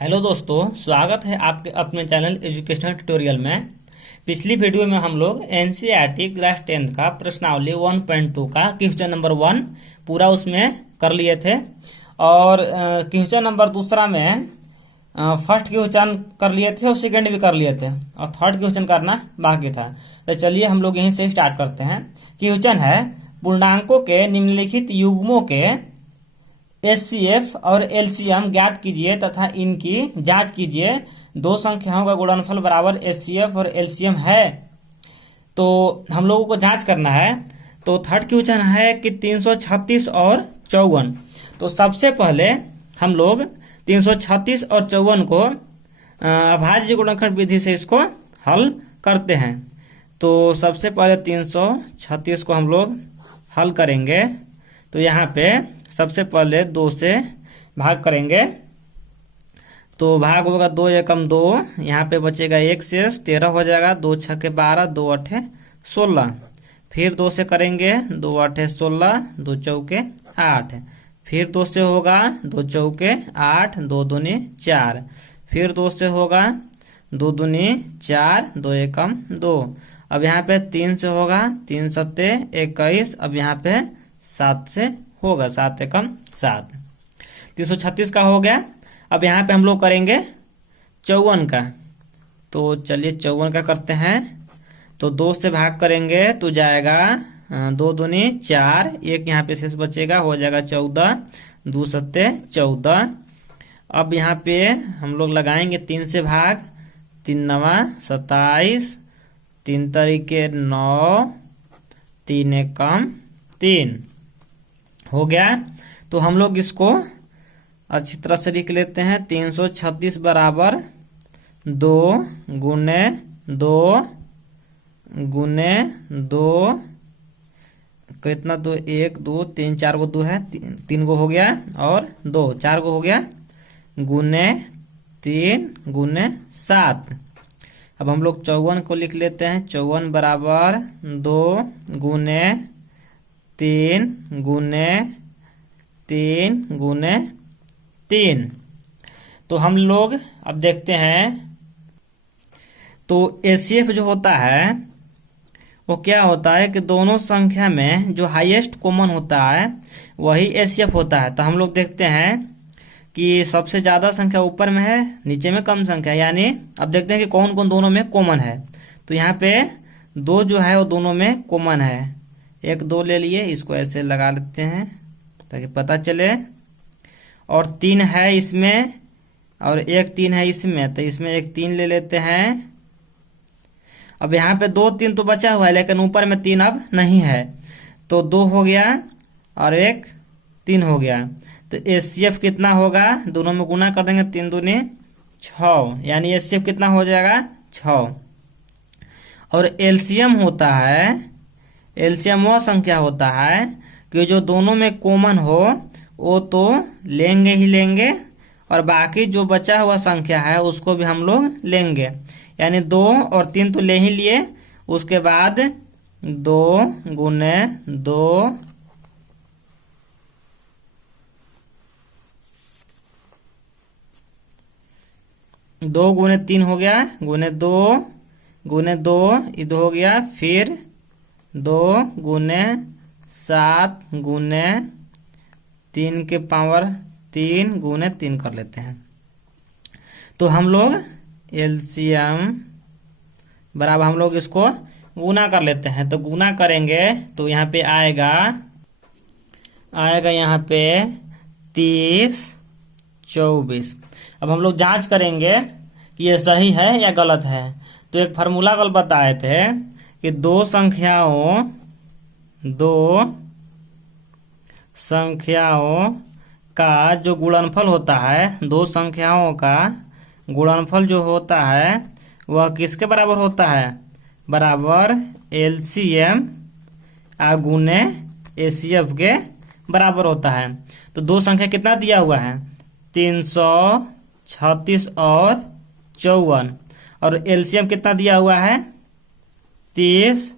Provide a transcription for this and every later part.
Hello दोस्तों, स्वागत है आपके अपने चैनल एजुकेशनल ट्यूटोरियल में। पिछली वीडियो में हम लोग एनसीईआरटी क्लास 10 का प्रश्नावली 1.2 का क्वेश्चन नंबर 1 पूरा उसमें कर लिए थे और क्वेश्चन नंबर दूसरा में फर्स्ट क्वेश्चन कर लिए थे और सेकंड भी कर लिए थे और थर्ड क्वेश्चन करना बाकी था। तो चलिए हम लोग यहीं से स्टार्ट करते हैं। क्वेश्चन है, पूर्णांकों के निम्नलिखित युग्मों के एचसीएफ और एलसीएम ज्ञात कीजिए तथा इनकी जांच कीजिए। दो संख्याओं का गुणनफल बराबर एचसीएफ और एलसीएम है, तो हम लोगों को जांच करना है। तो थर्ड क्वेश्चन है कि 336 और 54। तो सबसे पहले हम लोग 336 और 54 को अभाज्य गुणनखंड विधि से इसको हल करते हैं। तो सबसे पहले 336 को हम लोग हल करेंगे। तो यहाँ पे सबसे पहले 2 से भाग करेंगे, तो भाग होगा 2 एकम 2, यहाँ पे बचेगा 1 शेष 13 हो जाएगा। 2 छक्के 12, 2 अठे 16। फिर 2 से करेंगे, 2 अठे 16, 2 चौके 8। फिर 2 से होगा 2 चौके 8, 2 दूनी 4। फिर 2 से होगा 2 दूनी 4, 2 एकम 2। अब यहाँ पे 3 से होगा 3 सत्ते 21। अब यहाँ पे 7 से होगा 7 एकम 7। 336 का हो गया। अब यहाँ पे हम लोग करेंगे 54 का। तो चलिए 54 का करते हैं। तो 2 से भाग करेंगे तो जाएगा 2 दूनी 4, 1 यहाँ पे शेष बचेगा, हो जाएगा 14, 2 सत्ते 14। अब यहाँ पे हम लोग लगाएंगे 3 से भाग, 3 नवा 27, 3 तरीके 9, 3 एकम 3 हो गया। तो हम लोग इसको अच्छी तरह से लिख लेते हैं। 336 बराबर 2 गुने 2 गुने 2, कितना 2, 1 2 3 4 गो 2 है, 3 गो हो गया और 2 4 गो हो गया, गुने 3 गुने 7। अब हम लोग 54 को लिख लेते हैं। 54 बराबर 2 गुने 3 गुने 3 गुने 3। तो हम लोग अब देखते हैं। तो एचसीएफ जो होता है वो क्या होता है कि दोनों संख्या में जो हाईएस्ट कॉमन होता है वही एचसीएफ होता है। तो हम लोग देखते हैं कि सबसे ज़्यादा संख्या ऊपर में है, नीचे में कम संख्या, यानी अब देखते हैं कि कौन कौन दोनों में कॉमन है। तो यहाँ पे 2 जो है वो दोनों में कॉमन है। 1 2 ले लिए, इसको ऐसे लगा लेते हैं ताकि पता चले। और 3 है इसमें और 1 3 है इसमें, तो इसमें 1 3 ले लेते हैं। अब यहाँ पे 2 3 तो बचा हुआ है, लेकिन ऊपर में 3 अब नहीं है, तो 2 हो गया और 1 3 हो गया। तो एचसीएफ कितना होगा, दोनों में गुना कर देंगे, 3 दूनी 6, यानी एचसीएफ कितना हो जाएगा 6। और एलसीएम होता है, एलसीएम वो संख्या होता है कि जो दोनों में कॉमन हो वो तो लेंगे ही लेंगे और बाकी जो बचा हुआ संख्या है उसको भी हम लोग लेंगे। यानी 2 और 3 तो ले ही लिए, उसके बाद 2 गुने 2 2 गुने 3 हो गया, गुने 2 गुने 2 इधर हो गया, फिर 2 गुने 7 गुने 3 के पावर 3 गुने 3 कर लेते हैं। तो हम लोग एलसीएम बराबर हम लोग इसको गुना कर लेते हैं। तो गुना करेंगे तो यहाँ पे आएगा यहाँ पे 30 24। अब हम लोग जांच करेंगे कि ये सही है या गलत है। तो एक फार्मूला कल बताए थे कि दो संख्याओं का जो गुणनफल होता है, 2 संख्याओं का गुणनफल जो होता है वह किसके बराबर होता है, बराबर एलसीएम गुने एचसीएफ के बराबर होता है। तो 2 संख्या कितना दिया हुआ है, 336 और 54, और एलसीएम कितना दिया हुआ है 30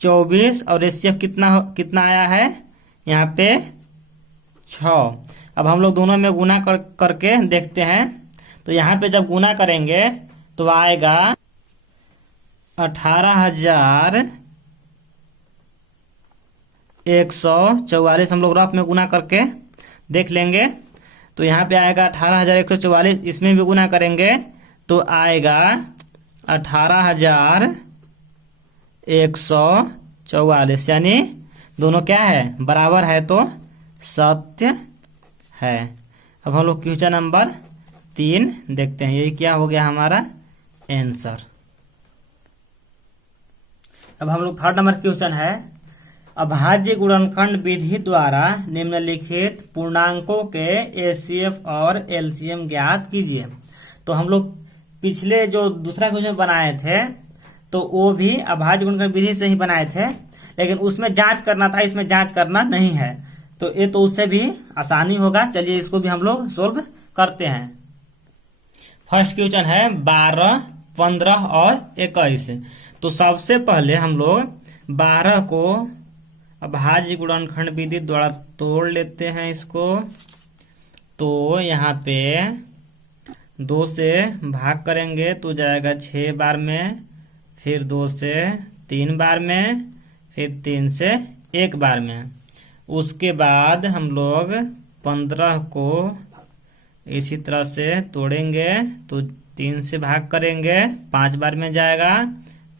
24, और एचसीएफ कितना आया है यहाँ पे 6। अब हम लोग दोनों में गुना करके देखते हैं। तो यहाँ पे जब गुना करेंगे तो आएगा 18,144। हम लोग रफ में गुना करके देख लेंगे। तो यहाँ पे आएगा 18,144, इसमें भी गुना करेंगे तो आएगा 18,144, यानी दोनों क्या है, बराबर है, तो सत्य है। अब हम लोग क्वेश्चन नंबर 3 देखते हैं, यही क्या हो गया हमारा आंसर। अब हम लोग थर्ड नंबर क्वेश्चन है, अभाज्य गुणनखंड विधि द्वारा निम्नलिखित पूर्णांकों के एचसीएफ और एलसीएम ज्ञात कीजिए। तो हम लोग पिछले जो दूसरा क्वेश्चन बनाए थे तो वो भी अभाज्य गुणनखंड विधि से ही बनाए थे, लेकिन उसमें जांच करना था, इसमें जांच करना नहीं है। तो ये तो उससे भी आसानी होगा। चलिए इसको भी हम लोग सोल्व करते हैं। फर्स्ट क्वेश्चन है 12, 15 और 21। तो सबसे पहले हम लोग 12 को अभाज्य गुणनखंड विधि द्वारा तोड़ लेते हैं इसको। तो यहाँ पे 2 से भाग करेंगे तो जाएगा 6 बार में, फिर 2 से 3 बार में, फिर 3 से 1 बार में। उसके बाद हम लोग 15 को इसी तरह से तोड़ेंगे तो 3 से भाग करेंगे, 5 बार में जाएगा,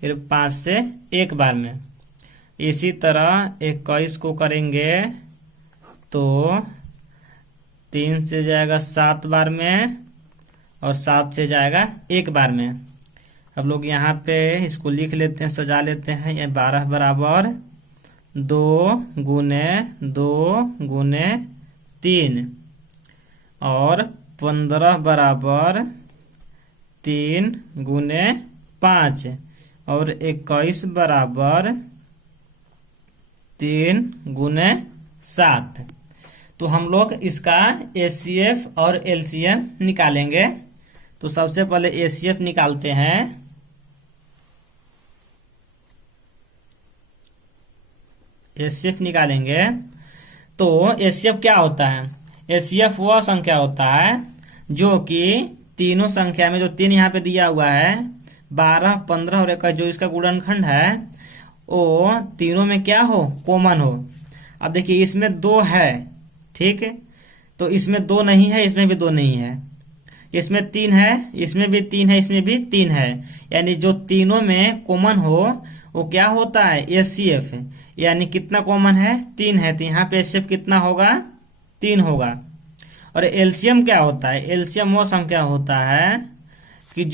फिर 5 से 1 बार में। इसी तरह 21 को करेंगे तो 3 से जाएगा 7 बार में और 7 से जाएगा 1 बार में। अब लोग यहाँ पे इसको लिख लेते हैं, सजा लेते हैं। ये 12 बराबर 2 गुने 2 गुने 3 और 15 बराबर 3 गुने 5 और 21 बराबर 3 गुने 7। तो हम लोग इसका एचसीएफ और एलसीएम निकालेंगे। तो सबसे पहले एचसीएफ निकालते हैं। एचसीएफ निकालेंगे तो एचसीएफ क्या होता है, एचसीएफ वह संख्या होता है जो कि तीनों संख्या में, जो 3 यहाँ पे दिया हुआ है 12, 15 और 21, जो इसका गुणनखंड है वो तीनों में क्या हो, कॉमन हो। अब देखिए इसमें 2 है, ठीक है, तो इसमें 2 नहीं है, इसमें भी 2 नहीं है, इसमें 3 है, इसमें भी 3 है, इसमें भी 3 है। यानी जो तीनों में कॉमन हो वो क्या होता है, एचसीएफ। यानी कितना कॉमन है, 3 है, तो यहाँ पे एचसीएफ कितना होगा, 3 होगा। और एलसीएम क्या होता है, एलसीएम वो संख्या होता है कि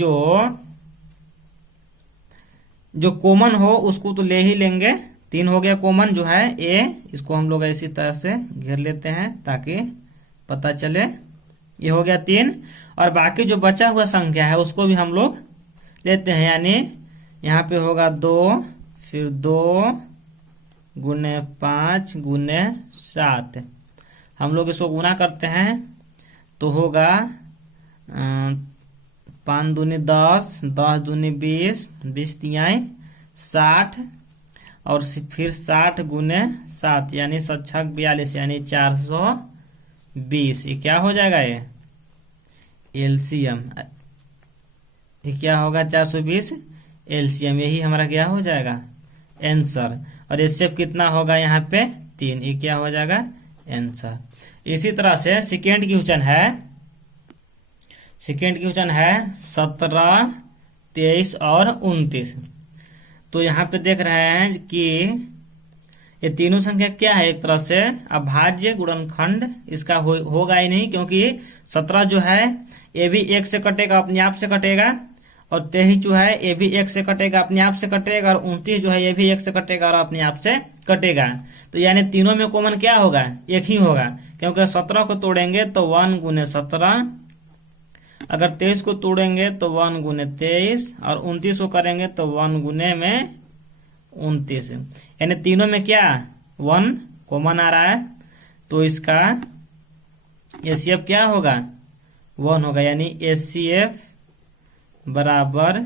जो कॉमन हो उसको तो ले ही लेंगे। 3 हो गया कॉमन जो है ए, इसको हम लोग इसी तरह से घेर लेते हैं ताकि पता चले। ये हो गया 3 और बाकी जो बचा हुआ संख्या है उसको भी हम लोग लेते हैं। यानी यहाँ पे होगा 2, फिर 2 गुने 5 गुने 7। हम लोग इसको गुना करते हैं तो होगा 5 दूनी 10, 10 दूनी 20, 20 तिहाई 60 और फिर 60 गुने 7 यानी 7 छक 42 यानी 420। ये क्या हो जाएगा, ये एलसीएम। ये क्या होगा, 420 एलसीएम। यही हमारा क्या हो जाएगा, आंसर। और एचसीएफ कितना होगा यहाँ पे 3। ये क्या हो जाएगा, आंसर। इसी तरह से सेकेंड क्वेश्चन है, सेकेंड क्वेश्चन है 17, 23 और 29। तो यहाँ पे देख रहे हैं कि ये तीनों संख्या क्या है, एक तरह से अभाज्य गुणनखंड इसका होगा ही नहीं, क्योंकि 17 जो है ये भी 1 से कटेगा, अपने आप से कटेगा, और 23 जो है ये भी 1 से कटेगा, अपने आप से कटेगा, और 29 जो है ये भी 1 से कटेगा और अपने आप से कटेगा। तो यानी तीनों में कॉमन क्या होगा, 1 ही होगा, क्योंकि 17 को तोड़ेंगे तो 1 गुने 17, अगर 23 को तोड़ेंगे तो 1 गुने 23, और 29 को करेंगे तो 1 गुने में 29। यानी तीनों में क्या 1 कॉमन आ रहा है, तो इसका एचसीएफ क्या होगा, 1 होगा। यानी एचसीएफ बराबर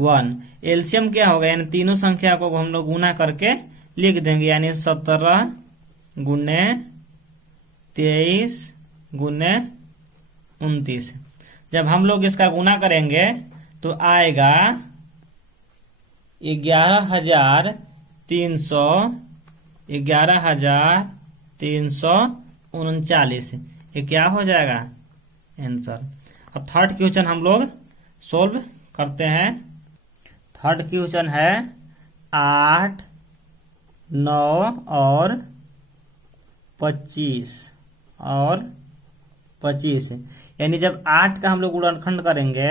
1। एलसीएम क्या होगा, यानी तीनों संख्या को हम लोग गुना करके लिख देंगे। यानी 17 गुने 23 गुने 29। जब हम लोग इसका गुना करेंगे तो आएगा 11,339। ये क्या हो जाएगा आंसर। अब थर्ड क्वेश्चन हम लोग सोल्व करते हैं। थर्ड क्वेश्चन है 8, 9 और 25 यानी जब 8 का हम लोग गुणनखंड करेंगे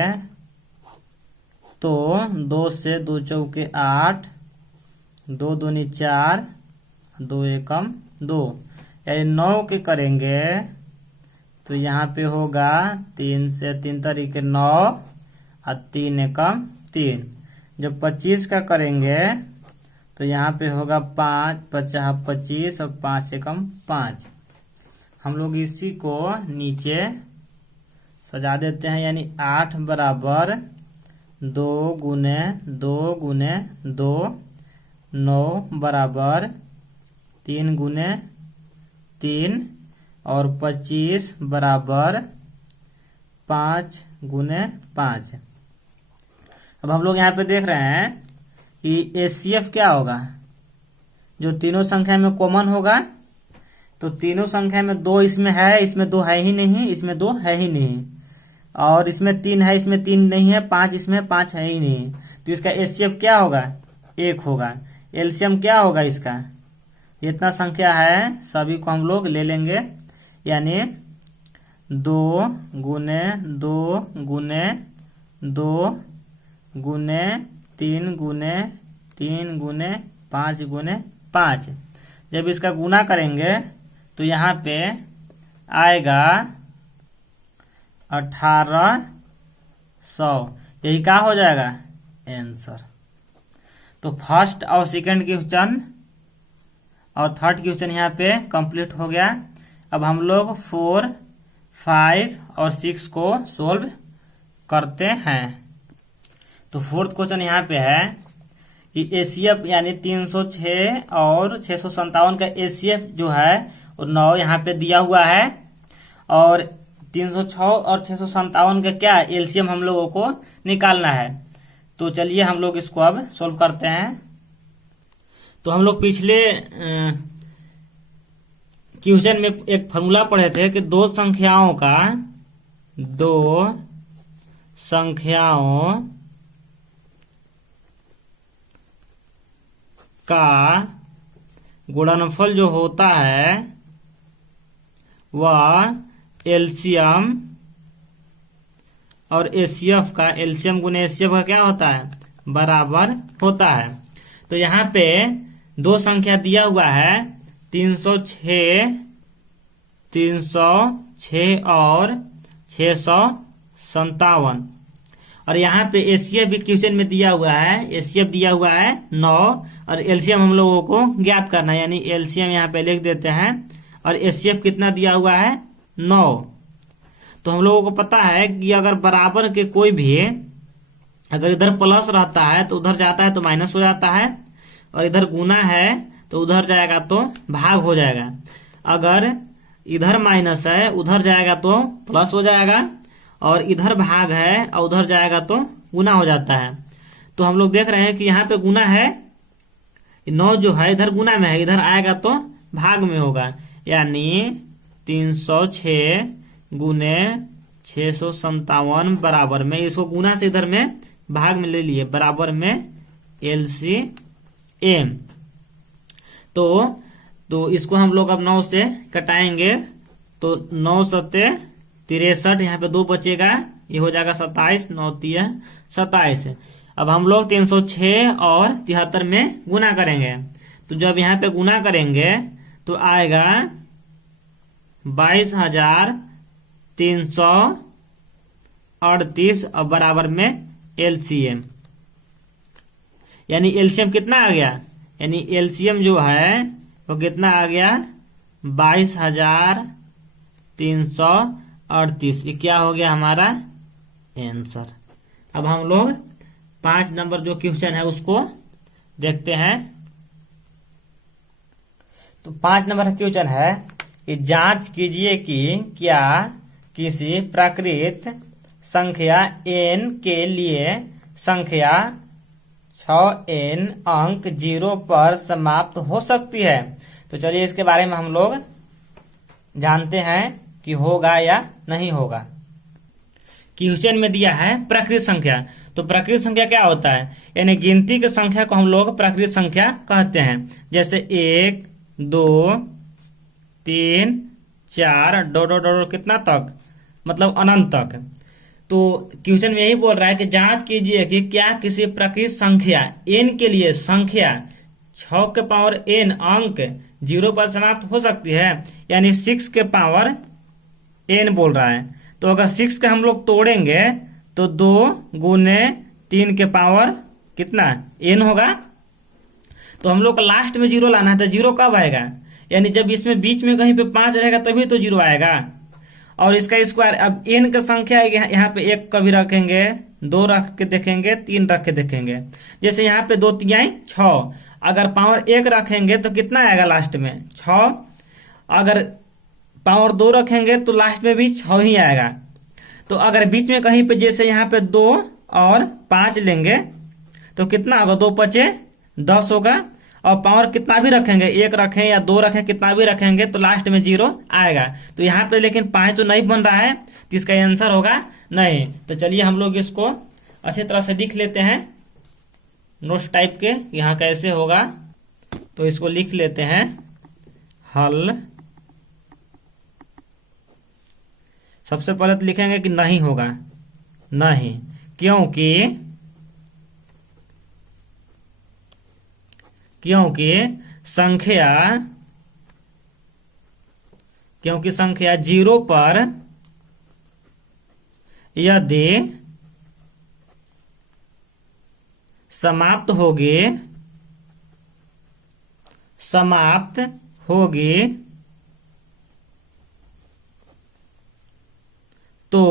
तो 2 से 2 चौके 8, 2 दूनी 4, 2 एकम 2, यानी 9 के करेंगे तो यहाँ पे होगा 3 से 3 तरीके 9 और 3 एकम 3। जब 25 का करेंगे तो यहाँ पे होगा 5 50 25 और 5 एकम 5। हम लोग इसी को नीचे सजा देते हैं, यानी 8 बराबर 2 गुने 2 गुने 2, 9 बराबर 3 गुने 3 और 25 बराबर 5 गुने 5। अब हम लोग यहाँ पे देख रहे हैं कि एचसीएफ क्या होगा, जो तीनों संख्या में कॉमन होगा। तो तीनों संख्या में 2 इसमें है, इसमें 2 है ही नहीं, इसमें 2 है ही नहीं, और इसमें 3 है, इसमें 3 नहीं है, 5 इसमें 5 है ही नहीं। तो इसका एचसीएफ क्या होगा 1 होगा। एलसीएम क्या होगा इसका, जितना संख्या है सभी को हम लोग ले लेंगे, यानी 2 गुने 2 गुने 2 गुने 3 गुने 3 गुने 5 गुने 5। जब इसका गुना करेंगे तो यहाँ पे आएगा 1800। यही क्या हो जाएगा आंसर। तो फर्स्ट और सेकंड क्वेश्चन और थर्ड क्वेश्चन यहाँ पे कंप्लीट हो गया। अब हम लोग 4, 5 और 6 को सोल्व करते हैं। तो फोर्थ क्वेश्चन यहाँ पे है कि एचसीएफ यानी 306 और 657 का एचसीएफ जो है वो 9 यहाँ पे दिया हुआ है, और 306 और 657 का क्या एलसीएम हम लोगों को निकालना है। तो चलिए हम लोग इसको अब सोल्व करते हैं। तो हम लोग पिछले क्वेश्चन में एक फॉर्मूला पढ़े थे कि दो संख्याओं का गुणनफल जो होता है वह एलसीएम और एचसीएफ का, एलसीएम गुने एचसीएफ का क्या होता है बराबर होता है। तो यहाँ पे दो संख्या दिया हुआ है 306 और 657, और यहाँ पे एचसीएफ भी क्वेश्चन में दिया हुआ है, एचसीएफ दिया हुआ है 9 और एलसीएम हम लोगों को ज्ञात करना है, यानी एलसीएम यहाँ पे लिख देते हैं और एचसीएफ कितना दिया हुआ है 9। तो हम लोगों को पता है कि अगर बराबर के कोई भी अगर इधर प्लस रहता है तो उधर जाता है तो माइनस हो जाता है, और इधर गुना है तो उधर जाएगा तो भाग हो जाएगा। अगर इधर माइनस है उधर जाएगा तो प्लस हो जाएगा, और इधर भाग है और उधर जाएगा तो गुना हो जाता है। तो हम लोग देख रहे हैं कि यहाँ पे गुना है, 9 जो है इधर गुना में है, इधर आएगा तो भाग में होगा, यानी 306 गुने 657 बराबर में, इसको गुना से इधर में भाग में ले लिए, बराबर में एलसीएम। तो इसको हम लोग अब 9 से कटाएंगे, तो 9 सत्ते 63, यहाँ पे 2 बचेगा, ये हो जाएगा 27, 9 तिया 27। अब हम लोग 306 और 73 में गुना करेंगे, तो जब यहाँ पे गुना करेंगे तो आएगा 22,338 और बराबर में एलसीएम, यानी एलसीएम कितना आ गया, यानी एलसीएम जो है वो कितना आ गया 22,338। ये क्या हो गया हमारा आंसर। अब हम लोग 5 नंबर जो क्वेश्चन है उसको देखते हैं। तो 5 नंबर का क्वेश्चन है कि जांच कीजिए कि क्या किसी प्राकृत संख्या n के लिए संख्या 6n अंक 0 पर समाप्त हो सकती है। तो चलिए इसके बारे में हम लोग जानते हैं कि होगा या नहीं होगा। क्वेश्चन में दिया है प्राकृत संख्या। तो प्राकृत संख्या क्या होता है, यानी गिनती की संख्या को हम लोग प्राकृत संख्या कहते हैं। जैसे 1 2 3 4 डॉट डॉट डॉट कितना तक, मतलब अनंत तक। तो क्वेश्चन में यही बोल रहा है कि जांच कीजिए कि क्या किसी प्राकृत संख्या n के लिए संख्या 6 के पावर n अंक 0 पर समाप्त हो सकती है, यानी 6 के पावर n बोल रहा है। तो अगर 6 के हम लोग तोड़ेंगे तो 2 गुने 3 के पावर कितना n होगा। तो हम लोग को लास्ट में 0 लाना है, तो 0 कब आएगा, यानी जब इसमें बीच में कहीं पे 5 रहेगा तभी तो 0 आएगा। और इसका स्क्वायर, अब n का संख्या यहाँ पे 1 कभी रखेंगे, 2 रख के देखेंगे, 3 रख के देखेंगे। जैसे यहाँ पे 2 3 6, अगर पावर 1 रखेंगे तो कितना आएगा लास्ट में 6, अगर पावर 2 रखेंगे तो लास्ट में भी 6 ही आएगा। तो अगर बीच में कहीं पे जैसे यहाँ पे 2 और 5 लेंगे तो कितना होगा, 2 5 10 होगा। और पावर कितना भी रखेंगे, 1 रखें या 2 रखें, कितना भी रखेंगे तो लास्ट में 0 आएगा। तो यहाँ पे लेकिन 5 तो नहीं बन रहा है, तो इसका आंसर होगा नहीं। तो चलिए हम लोग इसको अच्छी तरह से लिख लेते हैं नोट्स टाइप के, यहाँ कैसे होगा। तो इसको लिख लेते हैं हल। सबसे पहले तो लिखेंगे कि नहीं होगा, नहीं, क्योंकि संख्या 0 पर यदि समाप्त होगी तो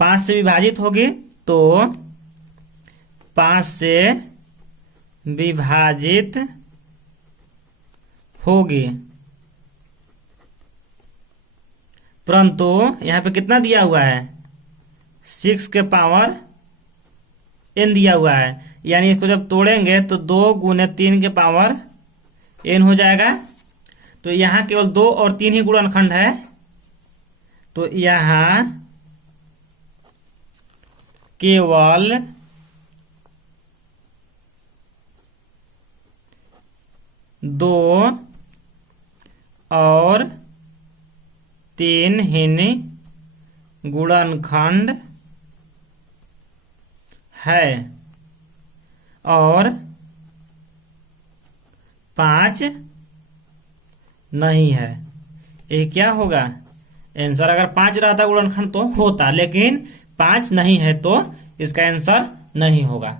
5 से विभाजित होगी, तो 5 से विभाजित होगी। परंतु यहाँ पे कितना दिया हुआ है, 6 के पावर n दिया हुआ है, यानी इसको जब तोड़ेंगे तो 2 गुने 3 के पावर n हो जाएगा। तो यहाँ केवल 2 और 3 ही गुणनखंड है, तो यहाँ केवल 2 और 3 ही गुणनखंड है और 5 नहीं है। ये क्या होगा आंसर, अगर 5 रहता गुणनखंड तो होता, लेकिन 5 नहीं है तो इसका आंसर नहीं होगा।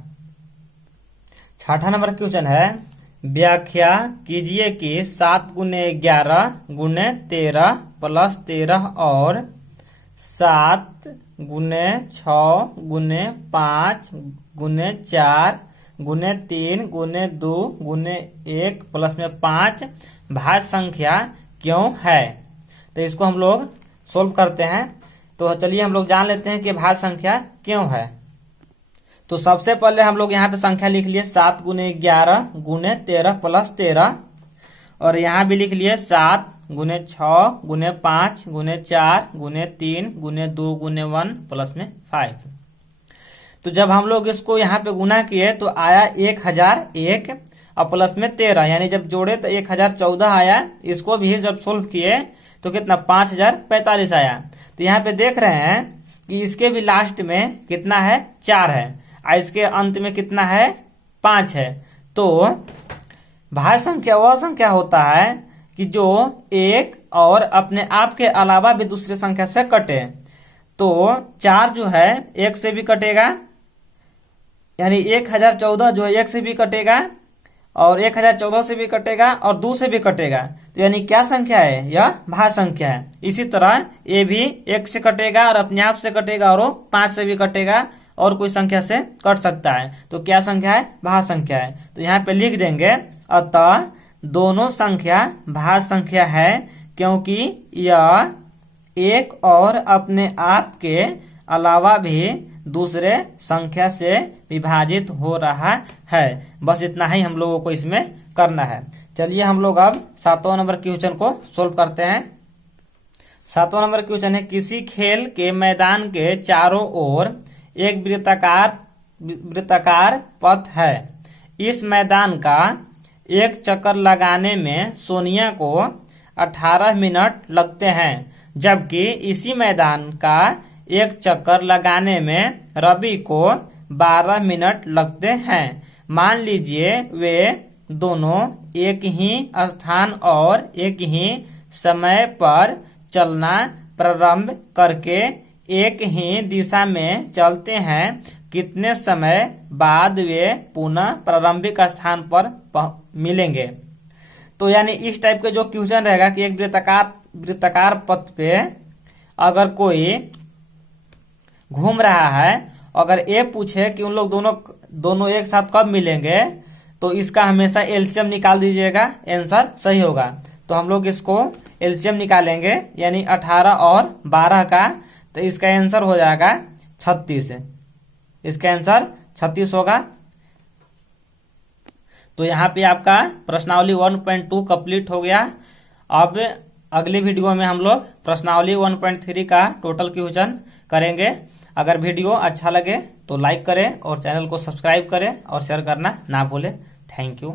6ठा नंबर क्वेश्चन है, व्याख्या कीजिए कि 7 गुने 11 गुने 13 प्लस 13 और 7 गुने 6 गुने 5 गुने 4 गुने 3 गुने 2 गुने 1 प्लस में 5 भाज्य संख्या क्यों है। तो इसको हम लोग सोल्व करते हैं। तो चलिए हम लोग जान लेते हैं कि भाज्य संख्या क्यों है। तो सबसे पहले हम लोग यहाँ पे संख्या लिख लिए 7 गुने 11 गुने 13 प्लस 13, और यहाँ भी लिख लिए 7 गुने 6 गुने 5 गुने 4 गुने 3 गुने 2 गुने 1 प्लस में 5। तो जब हम लोग इसको यहाँ पे गुना किए तो आया 1001 और प्लस में 13, यानी जब जोड़े तो 1014 आया। इसको भी जब सोल्व किए तो कितना 5045 आया। तो यहाँ पे देख रहे हैं कि इसके भी लास्ट में कितना है 4 है और इसके अंत में कितना है 5 है। तो भाज्य संख्या वह संख्या होता है कि जो एक और अपने आप के अलावा भी दूसरे संख्या से कटे। तो 4 जो है 1 से भी कटेगा, यानी 1014 जो है 1 से भी कटेगा और 1014 से भी कटेगा और 2 से भी कटेगा। तो यानी क्या संख्या है, यह भाज्य संख्या है। इसी तरह ये भी 1 से कटेगा और अपने आप से कटेगा और 5 से भी कटेगा और कोई संख्या से कट सकता है। तो क्या संख्या है, भाज्य संख्या है। तो यहाँ पे लिख देंगे अतः दोनों संख्या भाज्य संख्या है, क्योंकि यह एक और अपने आप के अलावा भी दूसरे संख्या से विभाजित हो रहा है। बस इतना ही हम लोगों को इसमें करना है। चलिए हम लोग अब 7वां नंबर क्वेश्चन को सोल्व करते हैं। 7वां नंबर क्वेश्चन है, किसी खेल के मैदान के चारों ओर एक वृत्ताकार पथ है। इस मैदान का एक चक्कर लगाने में सोनिया को 18 मिनट लगते हैं, जबकि इसी मैदान का एक चक्कर लगाने में रवि को 12 मिनट लगते हैं। मान लीजिए वे दोनों एक ही स्थान और एक ही समय पर चलना प्रारंभ करके एक ही दिशा में चलते हैं। कितने समय बाद वे पुनः प्रारंभिक स्थान पर मिलेंगे। तो यानी इस टाइप के जो क्वेश्चन रहेगा कि एक वृत्ताकार पथ पे अगर कोई घूम रहा है, अगर ये पूछे कि उन लोग दोनों एक साथ कब मिलेंगे, तो इसका हमेशा एलसीएम निकाल दीजिएगा, आंसर सही होगा। तो हम लोग इसको एलसीएम निकालेंगे, यानी 18 और 12 का, तो इसका आंसर हो जाएगा 36। इसका आंसर 36 होगा। तो यहाँ पे आपका प्रश्नावली 1.2 कंप्लीट हो गया। अब अगली वीडियो में हम लोग प्रश्नावली 1.3 का टोटल क्वेश्चन करेंगे। अगर वीडियो अच्छा लगे तो लाइक करें और चैनल को सब्सक्राइब करें और शेयर करना ना भूलें। Thank you.